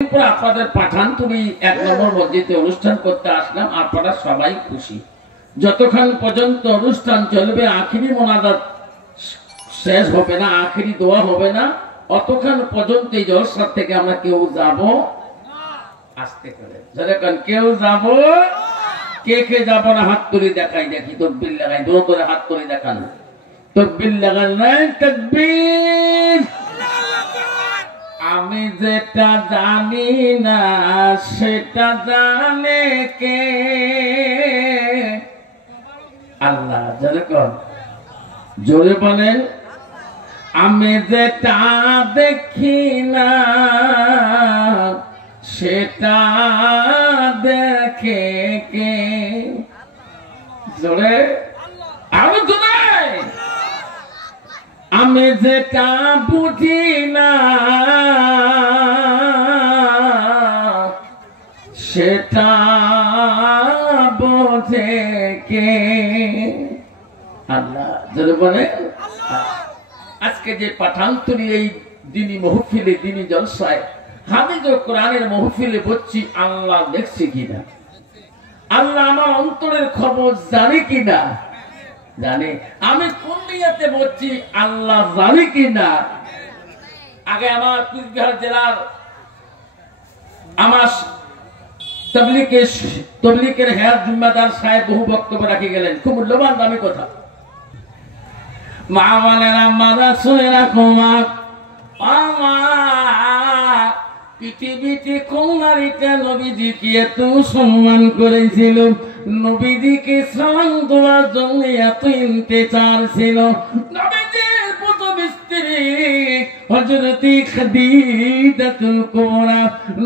আপনাদের পাঠানতুলি 1 নম্বর মসজিদে অনুষ্ঠান করতে আসলাম। আপনারা সবাই খুশি। যতক্ষণ পর্যন্ত অনুষ্ঠান চলবে, আখিরি মোনাজাত শেষ হবে না, আখিরি দোয়া হবে না, অতক্ষণ পর্যন্ত এই জলসা থেকে আমরা কেউ যাব আসতে করে। যখন কেউ যাব, কে কে যাব না হাত তুলে দেখাই, দেখি তকবীর লাগাই, দোয়া করে হাত তুলে দেখান, তকবীর লাগান, তকবীর। আমি যেটা জানি না সেটা জানে কে? আল্লাহ। যেরকম জোরে বলেন, আমি যেটা দেখি না সেটা দেখে কে? জোরে আরো জোরে। আমি যেটা বুঝি না সেটা বোঝে কে? আল্লাহ। যদি বলে আজকে যে পাঠানতুলি এই দিনী মহফিলে, দিনী জলসায়, হাদিস ও কোরআনের মহফিলে বলছি, আল্লাহ দেখছে কিনা, আল্লাহ আমার অন্তরের খবর জানে কিনা, জানে। আমি কোন নিয়তে বলছি, আল্লাহ জানে কিনা। আগে আমার কুচবিহার জেলার আমার তবলিগের হেয়ার জিম্মাদার সাহেব বহু বক্তব্য রাখি গেলেন, খুব মূল্যবান দামি কথা। মা মানেরা মাদা শুনে রাখো, মা আমার পৃথিবীতে কোন নারীটা নবীজিকে এত সম্মান করেছিল, নবীজিকে সালাম দেওয়ার জন্য এত ইন্তেজার ছিল। নবীজির প্রথম স্ত্রী হযরতে খাদিজাতুল কুবরা,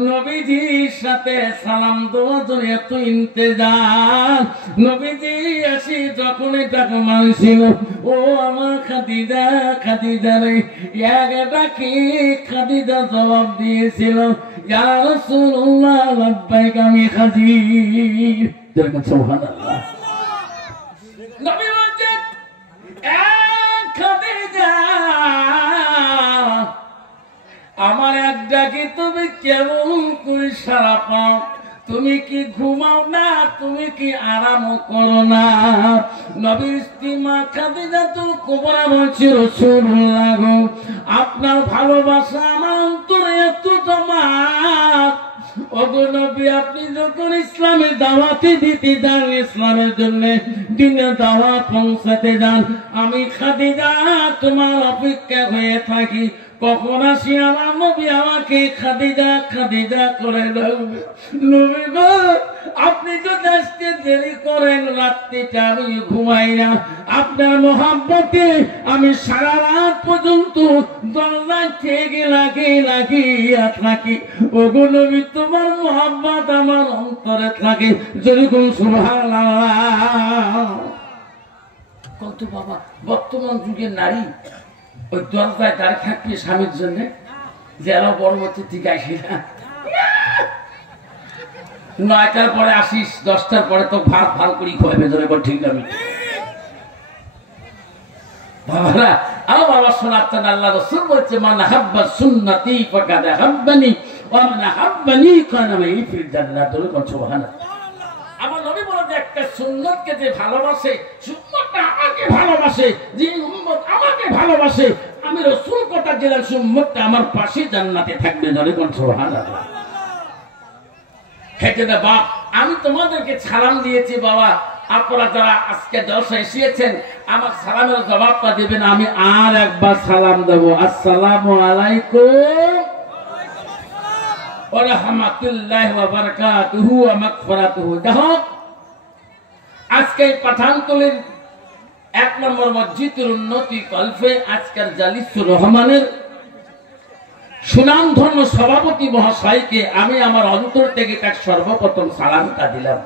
নবীজির সাথে সালাম দেওয়ার জন্য এত ইন্তেজার। নবীজি আসি যখন এটাকে মানছিল, ও আমার খাদিজা, খাদিজা রে, এক ডাকি খাদিজা জবাব দিয়েছিল, ইয়া রাসূলুল্লাহ লাব্বাইক, আমি হাজির। সুবহানাল্লাহ। নবী বলেন, খাদিজা, আমার এক ডাকে তুমি কেমন করে সারা পাও? তুমি কি ঘুমাও না? তুমি কি আরাম করো না? নবীর স্ত্রী মা খাদিজাতুল কুবরা বলছে, রাসূলুল্লাহ গো, আপনার ভালোবাসা আমার অন্তরে এত জমা। ওগো নবী, আপনি যখন ইসলামের দাওয়াতে দিতে যান, ইসলামের জন্য দ্বীনের দাওয়াত পৌঁছাতে যান, আমি খাদিজা তোমার অপেক্ষা হয়ে থাকি। কখন আসি আমার নবী আমাকে খাদিজা খাদিজা করে ডাকবে। নবী গো, আপনি যদি আসতে দেরি করেন, রাত্রিটা আমি ঘুমাই না। আপনার মহব্বতে আমি সারা রাত পর্যন্ত দরজায় থেকে লাগিয়ে থাকি। ওগো নবী, তোমার মহব্বত আমার অন্তরে থাকে। যদি কোন সুবহানাল্লাহ। কত বাবা, বর্তমান যুগের নারী ওই দরজায় দাঁড়িয়ে থাকবে স্বামীর জন্য, যে আরো বড় হচ্ছে, ঠিক আসি না, 9টার পরে আসিস, 10টার পরে তো ভাত ভাল করি খাওয়াবে। ধরে বল ঠিক আমি বাবারা, আও বাবা শোনাচ্ছেন, আল্লাহ রাসূল বলছে, মান হাব্বা সুন্নতি ফাকাদ হাব্বানি ওয়া মান হাব্বানি কানা মাই ফিল জান্নাহ। ধরে বল সুবহানাল্লাহ। আমার নবী বলেন, একটা সুন্নতকে যে ভালোবাসে, সুন্নতটা আমাকে ভালোবাসে, যে উম্মত আমাকে ভালোবাসে, আমি রাসূল কথা দিলাম, সুন্নতটা আমার পাশে জান্নাতে থাকবে। ধরে বল সুবহানাল্লাহ। খেতে দে বাপ, আমি তোমাদেরকে সালাম দিয়েছি বাবা, আপনারা যারা আজকে জলসা এসেছেন আমার সালামের জবাবটা দিবেন। আমি আর একবার সালাম দেব, আসসালামু আলাইকুম ওয়া রাহমাতুল্লাহি ওয়া বারাকাতুহু ওয়া মাগফিরাতুহু। দেখো, আজকে পাঠানতলীর 1 নম্বর মসজিদের উন্নতি কল্পে আজকের জালিসুর রহমানের সুনামধন্য সভাপতি মহাশয়কে আমি আমার অন্তর থেকে তার সর্বপ্রথম সালামটা দিলাম।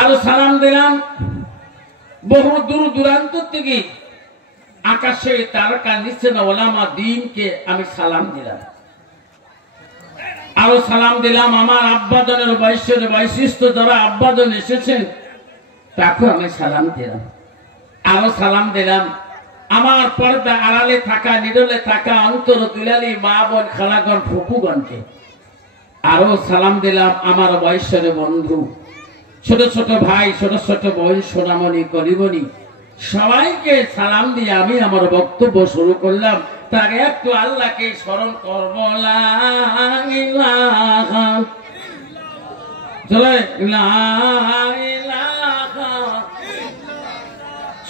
আরো সালাম দিলাম বহু দূর দূরান্ত থেকে আকাশে তারকা নিচে ওলামা দ্বীনকে আমি সালাম দিলাম। আরো সালাম দিলাম আমার আব্বাজনের বৈশিষ্ট্য যারা আব্বাজন এসেছেন তাকে আমি সালাম দিলাম। আরো সালাম দিলাম আমার পর্দা আড়ালে থাকা, নিরলে থাকা অন্তর দুলালি মা বোন, খালাগণ, ফুপুগণকে আরো সালাম দিলাম। আমার বয়সের বন্ধু, ছোট ছোট ভাই, ছোট ছোট বোন, সোনামণি, করিমণি, সবাইকে সালাম দিয়ে আমি আমার বক্তব্য শুরু করলাম। তার একটু আল্লাহকে স্মরণ করব। লা ইলাহা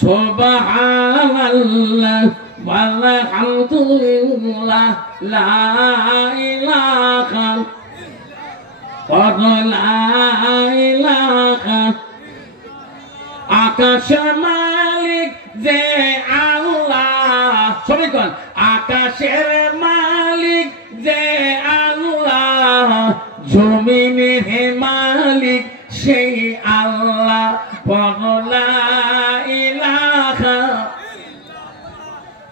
সুবহানাল্লাহ ওয়ালহামদুলিল্লাহ লা ইলাহা ইল্লাল্লাহ। আকাশের মালিক যে আল্লাহ, সবাই কোন আকাশের মালিক যে আল্লাহ, জমিনের মালিক সেই আল্লাহ। লা ইলাহা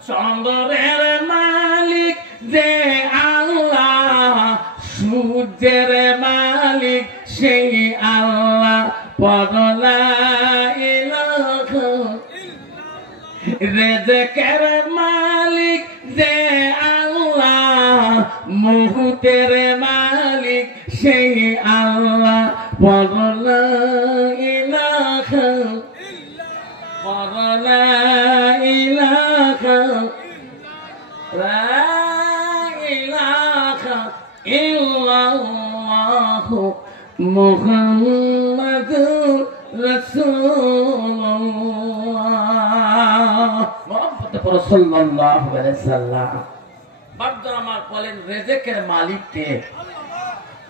চন্দ্রের মালিক যে আল্লাহ, সূর্যের মালিক সেই আল্লাহ। লা ইলাহা রিজকের মালিক যে আল্লাহ, মুহূর্তের মালিক সেই আল্লাহ। লা ইলাহা লা ইলাহা লা ইলাহা ইল্লাল্লাহ মুহাম্মাদুর রাসূলুল্লাহ মুহাম্মদ সাল্লাল্লাহু আলাইহি সাল্লাম। বাপদাদা আমার বলেন রিজকের মালিক কে?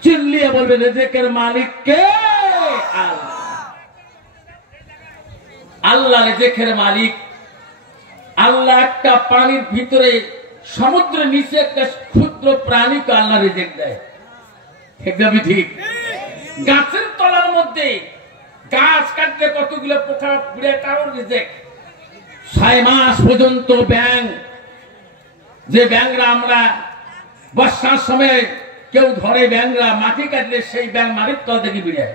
চিল্লিয়ে বলবে রিজকের মালিক কে? আল্লাহ। আল্লাহ রিজকের মালিক। আল্লাহ একটা পানির ভিতরে, সমুদ্রের নিচে একটা ক্ষুদ্র প্রাণীকে আল্লাহ রিজেক দেয়। একদমই ঠিক। গাছের তলার মধ্যে গাছ কাটলে কতগুলো পোকা পুড়ে, কারণ রিজেক। 6 মাস পর্যন্ত ব্যাং, যে ব্যাংরা আমরা বর্ষার সময় কেউ ধরে, ব্যাংরা মাটি কাটলে সেই ব্যাং মাটির তল থেকে বেরিয়ে।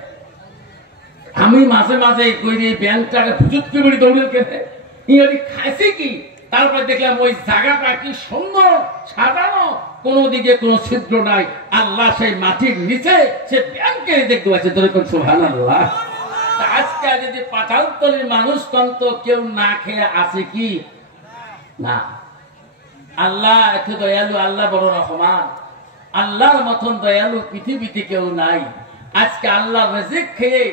আমি মাঝে মাঝে ব্যাংটাকে ফুচুৎকে বেরিয়ে দৌড়ে কেটে খাইছি কি, তারপর দেখলাম ওই জায়গাটা কি সুন্দর সাজানো, কোনো দিকে কোনো ছিদ্র নাই। আল্লাহ সেই মাটির নিচে সে ব্যাংকে দেখতে পাচ্ছে। সুবহানাল্লাহ। আজকে যদি পাতালতলির মানুষ তন্ত কেউ না খেয়ে আছে কি না? আল্লাহ এত দয়ালু, আল্লাহ বড় রহমান। আল্লাহর মতন দয়ালু পৃথিবীতে কেউ নাই। আজকে আল্লাহ রিজিক খেয়ে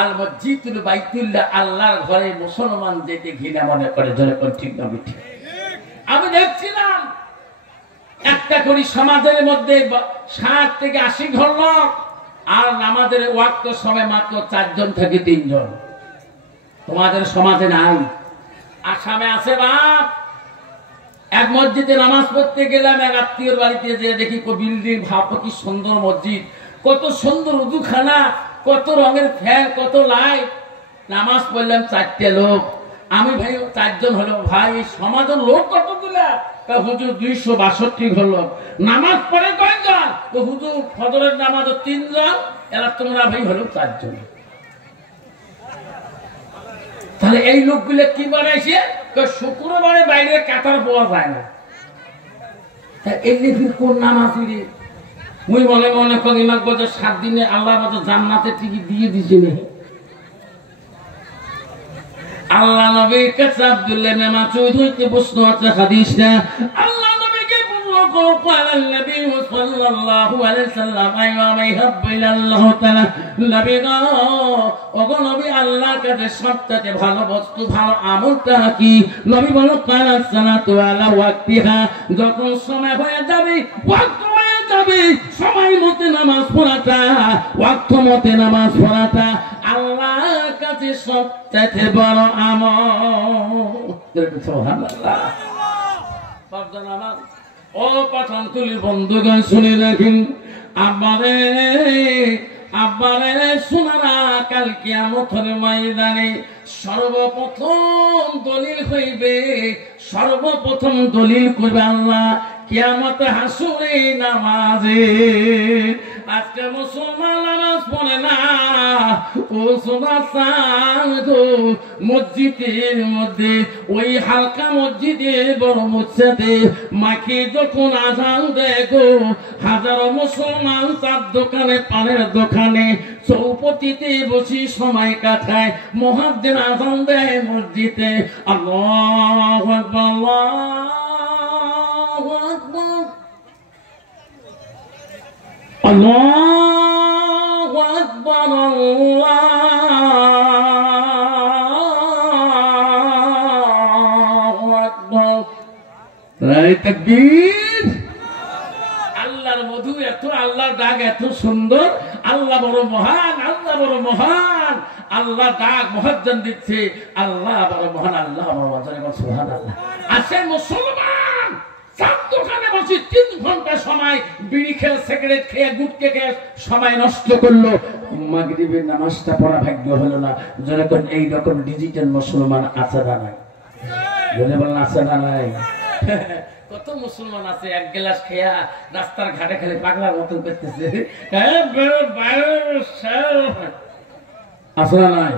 আল মসজিদুল বাইতুল্লাহ, আল্লাহর ঘরে মুসলমান যেতে ঘৃণা মনে করে। যখন ঠিক না ঠিক, আমি দেখছিলাম একটা করে সমাজের মধ্যে 60 থেকে 80 ঘর লোক, আর নামাজের ওয়াক্ত সময় মাত্র 4 জন থেকে 3 জন। তোমাদের সমাজে নাই? আসামে আছে বাপ। এক মসজিদে নামাজ পড়তে গেলাম, এক আত্মীয়র বাড়িতে যে দেখি বিল্ডিং, ভাবো কি সুন্দর মসজিদ, কত সুন্দর উজুখানা, কত রঙের ফ্যান, কত লাইট। নামাজ পড়লাম 4টে লোক। আমি ভাই 4 জন হলো। ভাই সমাজের লোক কতগুলা? হুজুর 262 ঘর লোক। নামাজ পড়ে কয়জন? তো হুজুর ফজরের নামাজ 3 জন, এরা তোমরা ভাই হলো 4 জন। তাহলে এই লোকগুলো কি বানাইছে? শুক্রবারে বাইরে কাতার পাওয়া যায় না। এমনি ফির কোন নামাজ রে? মুই মনে মনে করি না 7 দিনে আল্লাহ মতো জান্নাতে টিকিট দিয়ে দিছি না। আল্লাহ নবীর কাছে আব্দুল্লাহ ইবনে মাসউদ হইতে প্রশ্ন আছে হাদিসটা। আল্লাহ নবীকে বলল, قال النبي صلى الله عليه وسلم ايما ما يحب الله تعالى নবী গো, ওগো নবী, আল্লাহর কাছে সবচেয়ে ভালো বস্তু, ভালো আমলটা কি? নবী বলল, কানাত সালাতু আলা ওয়াক্তিহা, যখন সময় হয়ে যাবে, ওয়াক্ত হয়ে যাবে, সময় মতে নামাজ পড়াটা, ওয়াক্ত মতে নামাজ পড়াটা আল্লাহর কাছে সবচেয়ে বড় আমল। সুবহানাল্লাহ। বাপজান আমার, ও পাঠানতুলির বন্ধুগণ শুনে রাখেন, আব্বারে সোনারা, কাল কিয়ামতের ময়দানে সর্বপ্রথম দলিল হইবে, সর্বপ্রথম দলিল করবে আল্লাহ কিয়ামতে হাসুরে নামাজে। আজকে মুসলমান নামাজ পড়ে না, ও সোনা মসজিদের মধ্যে ওই হালকা মসজিদে বড় মসজিদে মাকে যখন আজান দেয় গো, হাজারো মুসলমান চার দোকানে পানের দোকানে চৌপতিতে বসে সময় কাটায়, মুয়াজ্জিন আজান দেয় মসজিদে, আল্লাহু আকবার আল্লাহু আকবার আল্লাহু আকবার আল্লাহু আকবার, নারে তাকবীর। আল্লাহর মধু এত, আল্লাহর ডাক এত সুন্দর, আল্লাহ বড় মহান, আল্লাহ বড় মহান, আল্লাহ ডাক মুয়াজ্জিন দিচ্ছে, আল্লাহ বড় মহান, আল্লাহ বড় মহান, সুবহানাল্লাহ। আসে মুসলমান চার দোকানে বসে 3 ঘন্টা সময় বিড়ি খেয়ে, সিগারেট খেয়ে, গুটকে খেয়ে সময় নষ্ট করলো, মাগরিবের নামাজটা পড়া ভাগ্য হলো না। যখন এই রকম ডিজিটাল মুসলমান আছে না নাই, বলে বলেন আছে না নাই? কত মুসলমান আছে এক গ্লাস খেয়া রাস্তার ঘাটে খেলে পাগলার মতন করতেছে, আছে না নাই?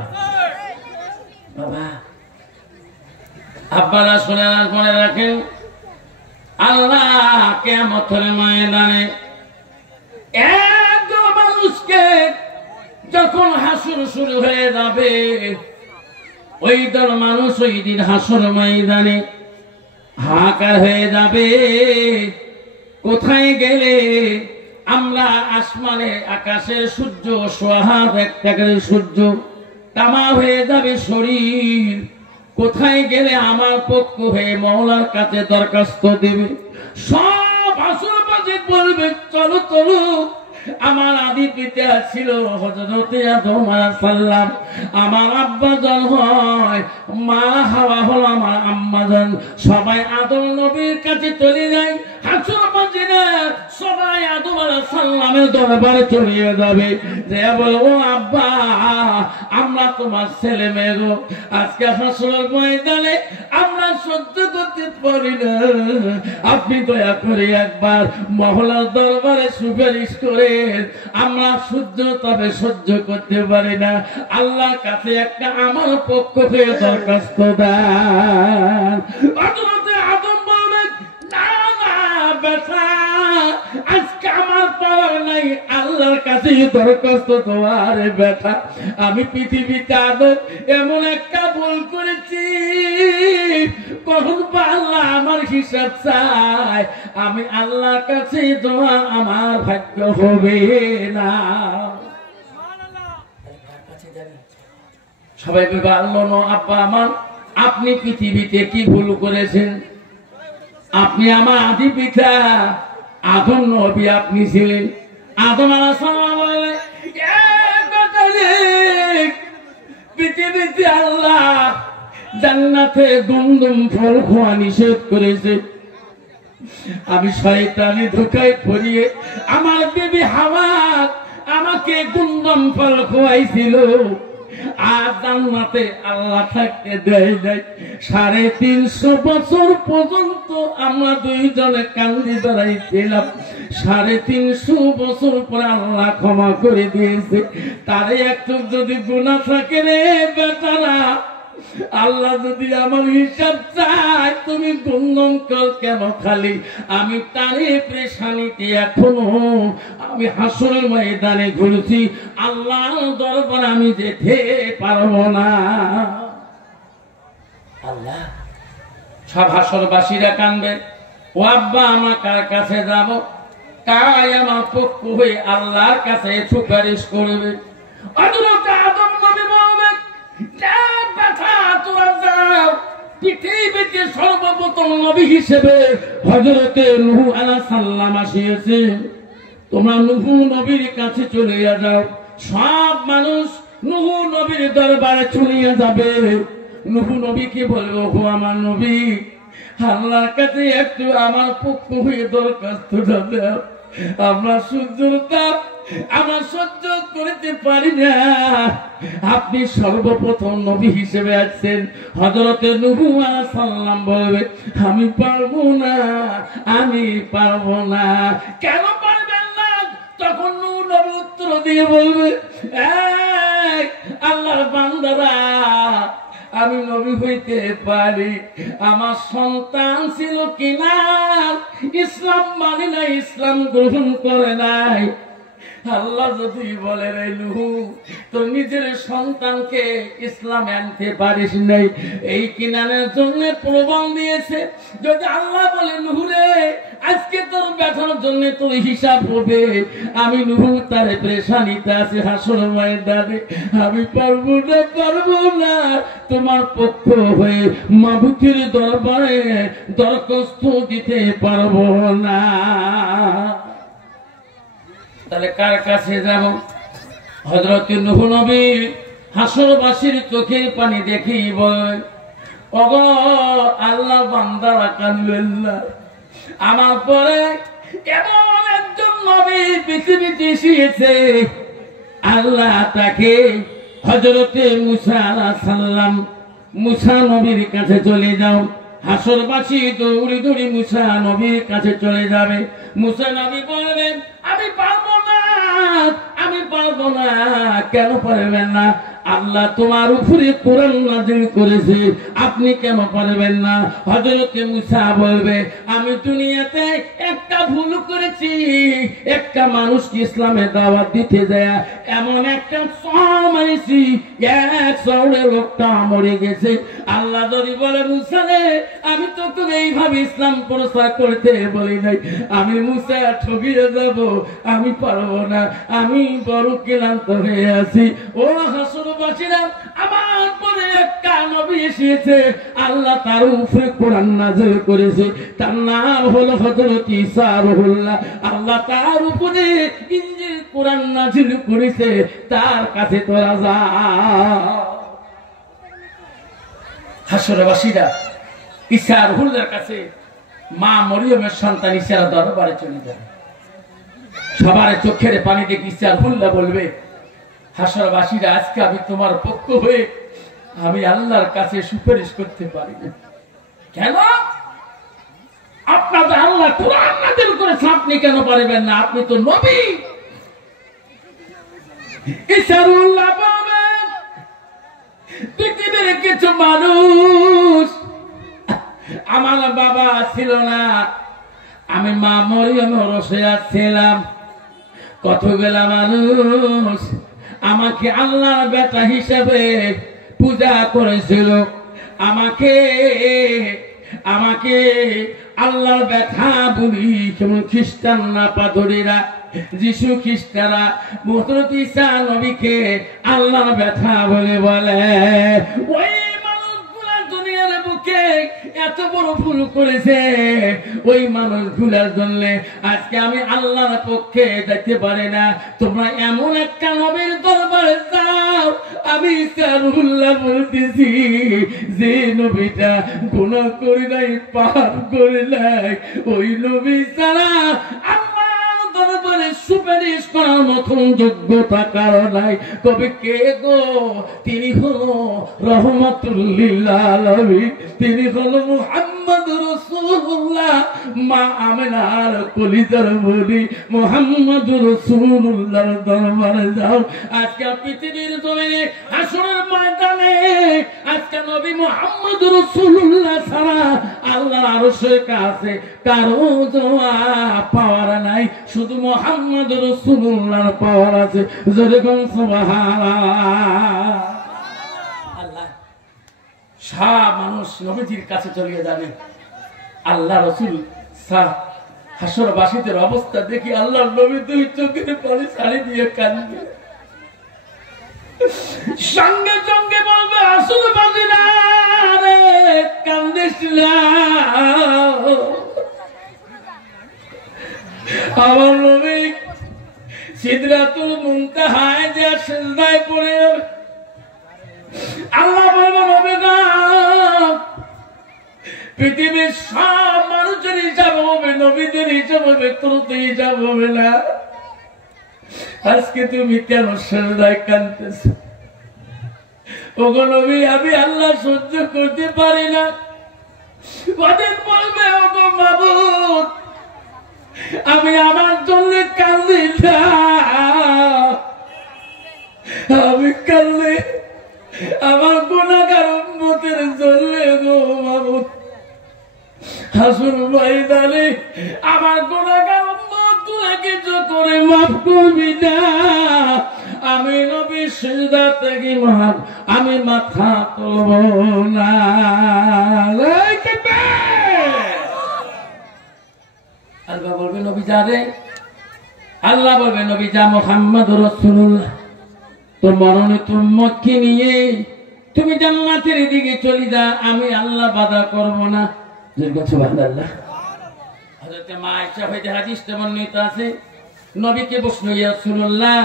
বাবা আব্বারা শুনে মনে রাখেন, আল্লাহ কিয়ামতের ময়দানে একজন মানুষকে যখন হাসর শুরু হয়ে যাবে, ওই দল মানুষ ওই দিন হাসর ময়দানে হাহাকার হয়ে যাবে। কোথায় গেলে আমরা আসমানে আকাশে সূর্য সোহাগ একটা করে সূর্য তামা হয়ে যাবে শরীর, কোথায় গেলে আমার পক্ষ হয়ে মওলার কাছে দরখাস্ত দেবে, সব আসর বাজে বলবে চলো চলো। আমার আদি পিতা ছিল হযরতে আদম আলাইহিস সালাম, আমার আব্বা জান হয়, মা হাওয়া হলো আমার আম্মা জান, সবাই আদম নবীর কাছে চলে যায়। হাসর বাজে না, সবাই আদম আলাইহিস সালামের দরবারে চলে যাবে, যে বলবো আব্বা আমরা তোমার ছেলে মেয়ে গো, আজকে হাসরের ময়দানে আমরা সহ্য করতে পারি না, আপনি দয়া করে একবার মওলার দরবারে সুপারিশ করে, আমরা তবে সহ্য করতে পারি না, আল্লাহর কাছে একটা আমার পক্ষ হয়ে দরখাস্ত দেন। আদম বলবেন না না বেটা, আজকে আমার পাওয়ার নাই, আল্লাহর কাছে দরখাস্ত তোমার বেটা, আমি পৃথিবীতে আদম এমন একটা ভুল করেছি, কখন আল্লাহ আমার হিসাব চাই, আমি আল্লাহর কাছে দোয়া আমার ভাগ্য হবে না। সবাই বলবে আল্লাহ আব্বা আমার, আপনি পৃথিবীতে কি ভুল করেছেন? আপনি আমার আদি পিতা আদম নবী, আপনি ছিলেন। আদম আলাইহিস সালাম বলে পৃথিবীতে আল্লাহ জান্নাতে দুমদুম ফল খাওয়া নিষেধ করেছে, আমি শয়তানি ধোঁকায় পড়িয়ে আমার বিবি হাওয়া আমাকে দুমদুম ফল খাওয়াইছিল, আর জান্নাতে আল্লাহ থাকতে দেয় নাই। 350 বছর পর্যন্ত আমরা দুইজনে কান্দি বেড়াইছিলাম, 350 বছর পরে আল্লাহ ক্ষমা করে দিয়েছে। তারে একটু যদি গুনাহ থাকে রে বেটারা, আল্লাহ যদি আমার হিসাব চায়, তুমি গুনগুন কর কেন খালি, আমি তারে পেরেশানিতে এখনো আমি হাসরের ময়দানে ঘুরছি, আল্লাহর দরবারে আমি যেতে পারবো না। আল্লাহ সব হাসরবাসীরা কানবে, ও আব্বা আমরা কার কাছে যাব, কার আমার পক্ষ হয়ে আল্লাহর কাছে সুপারিশ করবে? আদম নবী বলবেন পৃথিবীতে সর্বপ্রথম নবী হিসেবে হযরতে নূহ আলাইহিস সালাম আসিয়েছে, তোমরা নূহ নবীর কাছে চলে যাও। সব মানুষ নূহ নবীর দরবারে চলে যাবে। নূহ নবীকে বলবো, ও আমার নবী, আল্লাহর কাছে একটু আমার পক্ষ হয়ে দরখাস্ত দাও, আমরা সূর্যের তাপ আমরা সহ্য করতে পারি না, আপনি সর্বপ্রথম নবী হিসেবে আসছেন। হযরতে নূহ আলাইহিস সালাম বলবে, আমি পারবো না, আমি পারবো না। কেন পারবেন না? তখন নূহ দিয়ে বলবে, আল্লাহর বান্দারা, আমি নবী হইতে পারি, আমার সন্তান ছিল কিনা ইসলাম মানে না, ইসলাম গ্রহণ করে নাই। আল্লাহ যদি বলে, রে নূহ, তোর নিজের সন্তানকে ইসলাম আনতে পারিস নাই, এই কিনানের জন্য প্রমাণ দিয়েছে। যদি আল্লাহ বলে, নূহ রে, আজকে তোর ব্যথার জন্য তোর হিসাব হবে, আমি নূহ তার পেরেশানিতে আছে হাসর ময়দানে, আমি পারবো না তোমার পক্ষ হয়ে মাবুতের দরবারে দরখাস্ত দিতে পারবো না। তাহলে কার কাছে যাব? হযরত নূহ নবী হাসরবাসীর চোখের পানি দেখেই বলেন, ওগো আল্লাহ বান্দারা কাঁদবেন না, আমার পরে এমন একজন নবী পৃথিবীতে এসেছে, আল্লাহ তাকে হযরতে মুসা আলাইহিস সালাম, মুসা নবীর কাছে চলে যাও। হাসরবাসী দৌড়ি দৌড়ি মুসা নবীর কাছে চলে যাবে। মুসা নবী বলবেন, আমি পারবো না, আমি পারবো না। কেন পারবেন না? আল্লাহ তোমার উপরে কোরআন নাযিল করেছে, আপনি কেন পারবেন না? হযরত মুসা বলবে, আমি দুনিয়াতে একটা ভুল করেছি, একটা মানুষকে ইসলামের দাওয়াত দিতে যায় এমন একটা মারিছি, এক শহরের লোকটা মরে গেছে। আল্লাহ যদি বলে, মুসা রে, আমি তো তোকে এইভাবে ইসলাম প্রচার করতে বলি নাই, আমি মুসা ঠকিয়ে যাব, আমি পারবো না, আমি বড় ক্লান্ত হয়ে আছি। ও হাসরবাসীরা, আমার পরে একটা নবী এসেছে, আল্লাহ তার উপরে কোরআন নাযিল করেছে, তার নাম হলো হযরত ঈসা রুহুল্লাহ। আল্লাহ তার উপরে ইনজিল কোরআন নাযিল করেছে, তার কাছে তোরা যা। হাসরবাসীরা ঈসা রুহুল্লাহর কাছে, মা মরিয়মের সন্তান ঈসার দরবারে চলে যাবে। সবার চোখের পানি দেখে ঈসা রুহুল্লাহ বলবে, হাসরবাসীরা, আজকে আমি তোমার পক্ষ হয়ে আমি আল্লাহর কাছে সুপারিশ করতে পারি না। কেন? আপনাদের আল্লাহ কোরআন নাযিল করেছে, আপনি কেন পারবেন না? আপনি তো নবী। ঈসা রুহুল্লাহ বলবেন, পৃথিবীর কিছু মানুষ, আমার বাবা ছিল না, আমি মা মরিয়মের রসিয়া ছিলাম, কতগুলা মানুষ আমাকে আল্লাহর বেটা হিসেবে পূজা করেছিল, আমাকে আল্লাহর বেটা বলি। যেমন খ্রিস্টান না পাদরীরা, যিশু খ্রিস্টানরা হযরত ঈসা নবীকে আল্লাহর বেটা বলে বলে। ওই মানুষগুলা দুনিয়ার বুকে এত বড় ভুল করেছে, ওই মানুষগুলার জন্য আজকে আমি আল্লাহর পক্ষে যেতে পারি না। তোমরা এমন একটা নবীর দরবারে যাও, আমি ঈসা রুহুল্লাহ বলতেছি, যে নবীটা গুনাহ করে নাই, পাপ করে নাই, ওই নবী ছাড়া আল্লাহর দরবারে সুপারিশ করার মতন যোগ্যতা কারো নাই। তবে কে গো? তিনি হলো রহমাতুল লিল আলামিন, তিনি হলো মুহাম্মদুর রাসূলুল্লাহ, মা আমিনার কলিজার বলি মুহাম্মদুর রাসূলুল্লাহর দরবারে যাও। আজকে পৃথিবীর জমিনে হাসরের ময়দানে আজকে নবী মুহাম্মদুর রাসূলুল্লাহ ছাড়া আল্লাহর আরশের কাছে কারো জবাব পাওয়ার নাই, শুধু মুহাম্মদুর রাসূলুল্লাহর পাওয়ার আছে। জোরে কোন সুবহানাল্লাহ। আল্লাহ সব মানুষ নবীজির কাছে চলে যাবে। আল্লাহ রাসূল হাসরবাসীদের অবস্থা দেখি আল্লাহর নবী দুই চোখের পানি ছাড়ি দিয়ে কাঁদবে। সঙ্গে সঙ্গে বলবে, হাসরবাসীরা রে, কান্দিস না, আমার নবী সিদরাতুল মুনতাহায় যে সিজদায় পড়ে আল্লাহ বলবেন, নবী না, পৃথিবীর সব মানুষের হিসাব হবে, নবীদের হিসাব হবে, তোর তো হিসাব হবে না। আজকে তুমি কেন সিজদায় কাঁদতেছ? ওগো নবী, আমি আল্লাহ সহ্য করতে পারি না। ওদের বলবে, ওগো মাবুদ, আমি আমার জন্য কান্দি না, আমার গুনাহগার উম্মতগুলো কিছু করে মাফ করবি না। আমি নবী সিজদা থেকে আমি মাথা তুলব না। আল্লাহ বলবে নবী যা রে, আল্লাহ বলবে নবী যা মুহাম্মদুর রাসূলুল্লাহ, তোর মনোনীত উম্মতকে নিয়ে তুমি জান্নাতের দিকে চলে যা, আমি আল্লাহ বাধা করব না। সুবহানাল্লাহ। হযরত মা আয়েশা হইতে হাদিসে বর্ণিত আছে, নবীকে প্রশ্ন, ইয়া রাসূলুল্লাহ,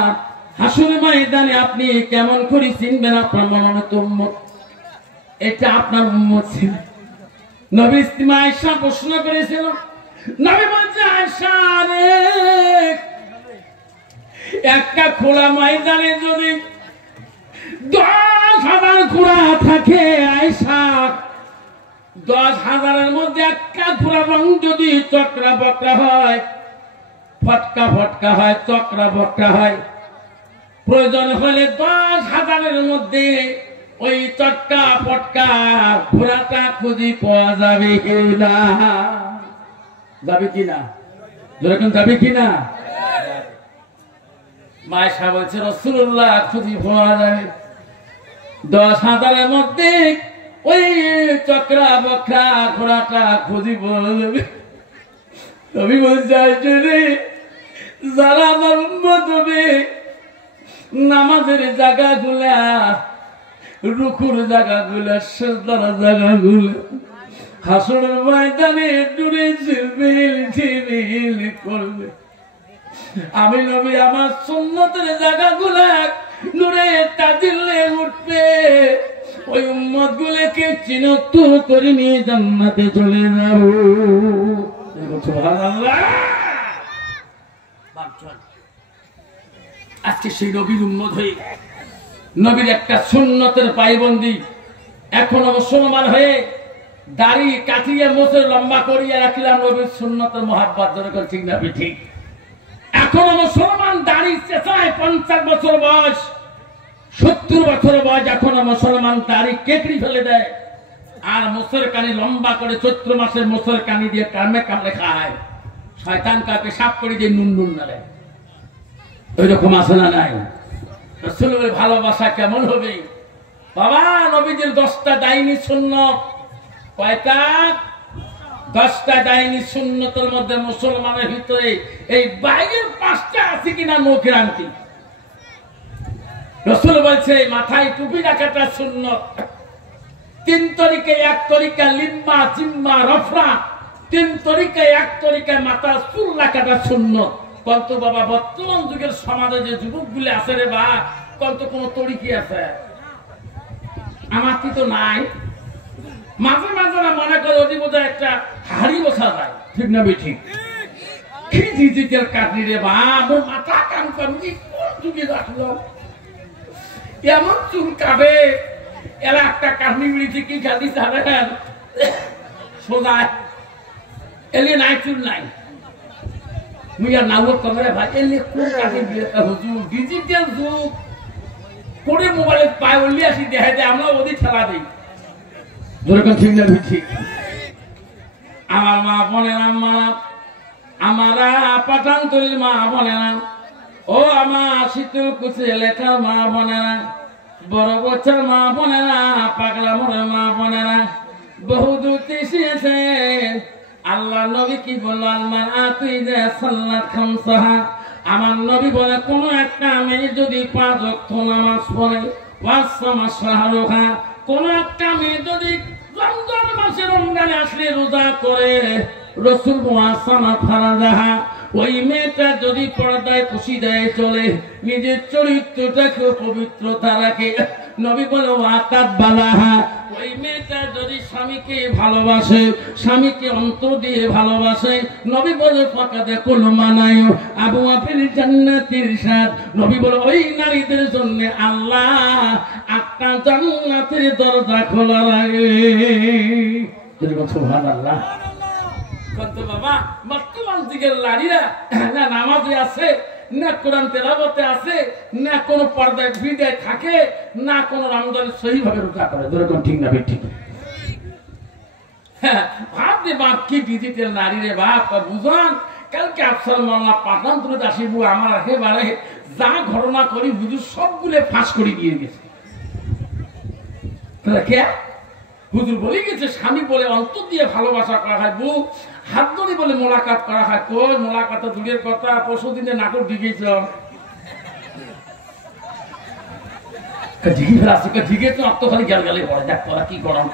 হাসরের ময়দানে আপনি কেমন করে চিনবেন আপনার মনোনীত উম্মত? এটা আপনার উম্মত ছিল। নবী মা আয়েশা প্রশ্ন করেছিল, নবী বলছে, আয়েশা রে, একটা খোলা ময়দানে যদি 10,000 ঘোড়া থাকে, আয়েশা 10,000-এর মধ্যে একটা ঘোড়া রং যদি চক্রা বক্রা হয়, ফটকা ফটকা হয়, চক্রা বক্রা হয়, প্রয়োজন হলে 10,000-এর মধ্যে ওই চক্কা ফটকা ঘোড়াটা খুঁজি পাওয়া যাবে কিনা? যাবে কিনা? যেরকম যাবে কিনা? মায়েশা বলছে, রাসূলুল্লাহ খুঁজি পাওয়া যাবে। 10,000-এর মধ্যে ওই চক্রা বক্রা ঘোড়াটা খুঁজি পাওয়া যাবে। আমি বলছি, যারা আমার উম্মত হবে, নামাজের জায়গাগুলা, রুকুর জায়গাগুলা, সিজদার জায়গাগুলা হাসরের ময়দানে দূরে ঝিলমিল করবে। আমি নবী আমার সুন্নতের জায়গাগুলা নূরে তাজিলে উঠবে। ওই উম্মত গুলোকে চিহ্নিত করে নিয়ে জান্নাতে চলে যাব। সুবহানাল্লাহ। আজকে সেই নবীর উম্মত হয়ে, নবীর একটা সুন্নতের পায়বন্দি, এখনো মুসলমান হয়ে দাড়ি কাটিয়ে মোছে লম্বা করিয়ে রাখলাম নবীর সুন্নতের মহাব্বত, যেরকম ঠিক না ঠিক। এখনো মুসলমান দাড়ি চেঁচায়, 50 বছর বয়স, 70 বছর বয়স, এখনো মুসলমান দাড়ি কেটরি ফেলে দেয়, আর মোছের কানি লম্বা করে চৈত্র মাসের মোছের কানি দিয়ে কামে কামড়ে খায়, শয়তান কাকে সাপ করে দিয়ে নুন নুন নাড়ে। ওই রকম আছে না নাই? রাসূলের ভালোবাসা কেমন হবে বাবা? নবীজির 10টা দাইনি সুন্নত, কয়টা? 10টা দাইনি সুন্নতের মধ্যে মুসলমানের ভিতরে এই বাইরের 5টা আছে কিনা মুখের আংটি। রাসূল বলছে মাথায় টুপি রাখাটা সুন্নত। 3 তরিকায়, 1 তরিকা লিম্মা চিম্মা রফরা, 3 তরিকায় 1 তরিকায় মাথা চুল রাখাটা সুন্নত। কত বাবা বর্তমান যুগের সমাজে যে যুবকগুলি আছে রে বা, কত কোন তরিকি আছে? আমার কি তো নাই। মাঝে মাঝে না মনে করে ওদি বোধহয় একটা হাড়ি বসা যায়, ঠিক না ঠিক? কি ডিজিটাল কাটনি রে বা, আমার মাথা কাম করবি, কোন যুগে রাখলো এমন চুল কাটে। এরা একটা কাটনি মিলিছে কি খালি জানেন, সোজায় এলে নাই চুল নাই। মুইয়া নাও কমরে ভাই, এলে কোন কাটনি বিয়েটা হুজুর, ডিজিটাল যুগ করে মোবাইলে পায় ওলি আসি দেখা যায়, আমরা ওদের ঠেলা দিই, যেরকম ঠিক না ঠিক? আমার মা বোনেরা, আমারা পাঠানতলির মা বোনেরা, ও আমার শীতলকুচি এলাকার মা বোনেরা, বড় বছর মা বোনেরা, পাগলা মোড়ের মা বোনেরা, বহু দূর এসেছে। আল্লাহ নবী কি বলল? আমার নবী বলে, কোন একটা মেয়ে যদি 5 ওয়াক্ত নামাজ পড়ে, 5 মাস শাহরুখা, কোন একটা মেয়ে যদি রমজান মাসে রমজানে আসলে রোজা করে, রসুল মুআসামা ফারাজাহা, ওই মেয়েটা যদি পর্দায় পুশিদায় চলে, নিজের চরিত্রটাকে পবিত্রতা রাখে, নবী বলে ওয়াকাত বালাহা, ওই মেয়েটা যদি স্বামীকে ভালোবাসে, স্বামীকে অন্তর দিয়ে ভালোবাসে, নবী বলে ফাকাদে কুল মানায় আবু আফিল জান্নাতির সাদ, নবী বলে ওই নারীদের জন্য আল্লাহ 8টা জান্নাতের দরজা খোলা রাখে। সুবহানাল্লাহ। কত বাবা বর্তমান যুগের নারীরা না নামাজে আছে, না কোরআন তেলাওয়াতে আছে, না কোন পর্দায় ভিড়ে থাকে, না কোন রমজান সহি ভাবে রোজা করে, যেরকম ঠিক না ঠিক? ভাব রে বাপ কি ডিজিটাল নারী রে বাপ বুঝান কালকে আফসার মোল্লা পাঠান তুলে আসিবু আমার একেবারে যা ঘটনা করি হুজুর সবগুলো ফাঁস করে দিয়ে গেছে কে হুজুর বলে গেছে স্বামী বলে অন্তর দিয়ে ভালোবাসা করা হয় বউ হাত ধরে বলে মোলাকাত করা হয় কই মোলাকাত দূরের কথা পরশু দিনে নাটক ঢিকেছ ঢিকে ফেলাছি ঢিকেছ আত্মখালি গেল গেলে পড়ে দেখ তোরা কি গরম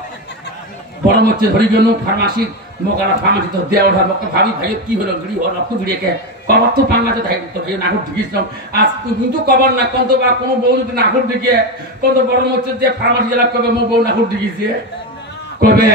গরম হচ্ছে ধরি গেল ফার্মাসি মোকারা ফার্মাসি তো দেওয়া ভাবি ভাই কি হলো গিরি হল রক্ত গিরিয়ে কবার তো পাঙ্গাতে থাকি তো ভাই নাটক ঢিকেছিলাম আজ তুই কিন্তু কবার না কত বা কোনো বউ যদি নাটক ঢিকে কত গরম হচ্ছে যে ফার্মাসি জেলা কবে মো বউ নাটক ঢিকেছে কবে